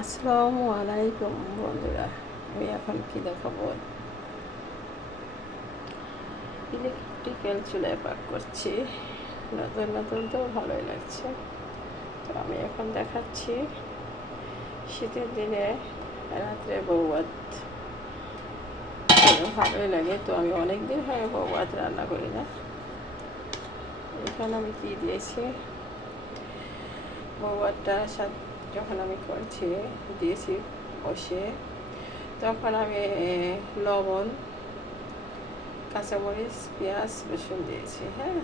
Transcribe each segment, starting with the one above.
আসসালামু আলাইকুম বন্ধুরা, আমি এখন কি দেখাবো, ইলেকট্রিক্যাল চুলায় পাক করছি। নতুন নতুন তো ভালোই লাগছে। তো আমি এখন দেখাচ্ছি শীতের দিনে রাত্রে বৌভাত ভালোই লাগে। তো আমি অনেক দিন হয় বৌভাত রান্না করি না। এখানে আমি কি দিয়েছি, বৌভাতটা যখন আমি করছি দিয়েছি বসে, তখন আমি লবণ, কাঁচামরিচ, পেঁয়াজ, রসুন দিয়েছি। হ্যাঁ,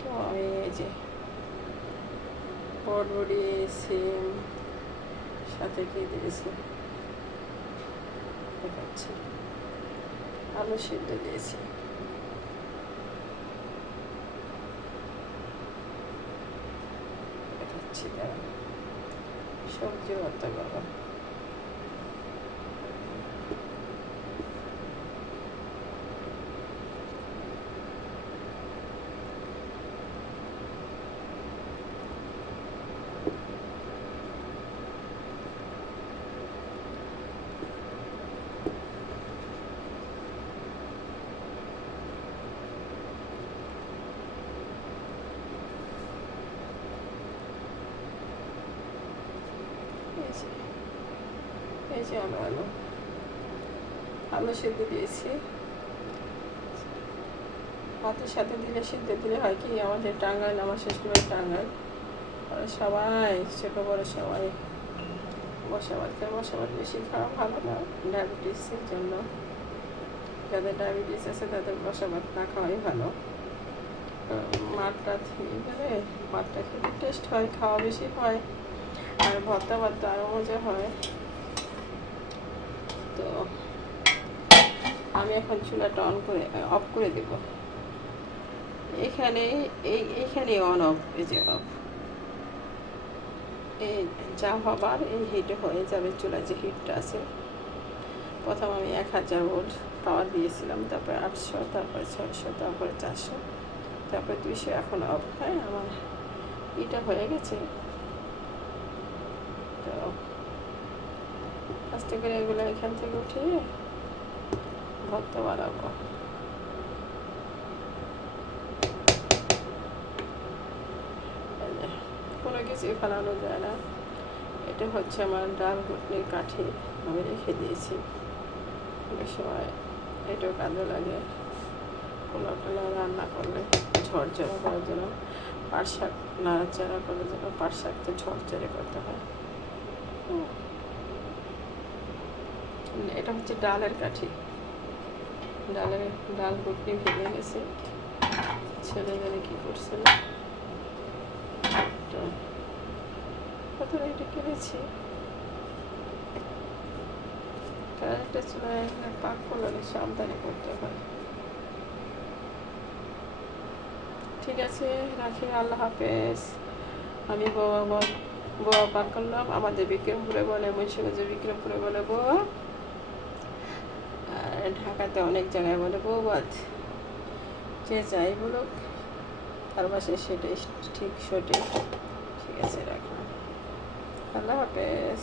তো আমি এই যে বড়বড়ি, সিম সাথে কি দিয়েছি দেখাচ্ছি, আলু সিদ্ধ দিয়েছি দেখাচ্ছি। সবজি ভর্তা করবো। এই যে আলু সিদ্ধ দিয়েছি। ভাতের সাথে দিলে, সিদ্ধ দিলে হয় কি, আমাদের টাঙ্গাইল, আমার শ্বশুরের টাঙ্গাইল, সবাই ছোটো বড়ো সবাই বসা ভাত বেশি খাওয়া ভালো না, ডায়াবেটিসের জন্য। যাদের ডায়াবেটিস আছে তাদের বসা ভাত না খাওয়াই ভালো। মাঠটা থেকে গেলে ভাতটা খেতে টেস্ট হয়, খাওয়া বেশি হয়, আর ভর্তা ভাত আরও মজা হয়। তো আমি এখন চুলাটা অফ করে দেব। এইখানে অন অফ, এই যে অফ, এই যা হবার এই হিটে হয়ে যাবে। চুলায় যে হিটটা আছে, প্রথম আমি 1000 ভোল্ট পাওয়ার দিয়েছিলাম, তারপরে 800, তারপরে 600, তারপরে 400, তারপরে 200। এখন অফ। হ্যাঁ, আমার এটা হয়ে গেছে। তো আস্তে করে এগুলো এখান থেকে উঠিয়ে ভর্তা বানাবো। কোনো কিছুই ফেলানো যায় না। এটা হচ্ছে আমার ডাল ঘুটনির কাঠি, আমি রেখে দিয়েছি। অনেক সময় এটাও কাজে লাগে, পোলাও টোলাও রান্না করলে ঝরঝরে করার জন্য, পাট শাক নাড়াচাড়া করার জন্য। পাট শাকটা ঝরঝরে করতে হয়। এটা হচ্ছে ডালের কাঠি, ডাল ঘুটনি ভেঙে গেছে, ছেলে জানে কী করছিল। তো কত রেটে কিনেছি। কারেন্টটা চুলায় পাক করলে অনেক সাবধানে করতে হয়। ঠিক আছে, রাখি। আল্লাহ হাফেজ। আমি বোয়া পাক করলাম। আমাদের বিক্রমপুরে বলে, মুন্সিগঞ্জে বিক্রমপুরে বলে বোয়া, আর ঢাকাতে অনেক জায়গায় বলে বৌভাত। যে যাই বলুক, তার বাসায় সেটাই ঠিক সঠিক। ঠিক আছে, রাখলাম। আল্লাহ হাফেজ।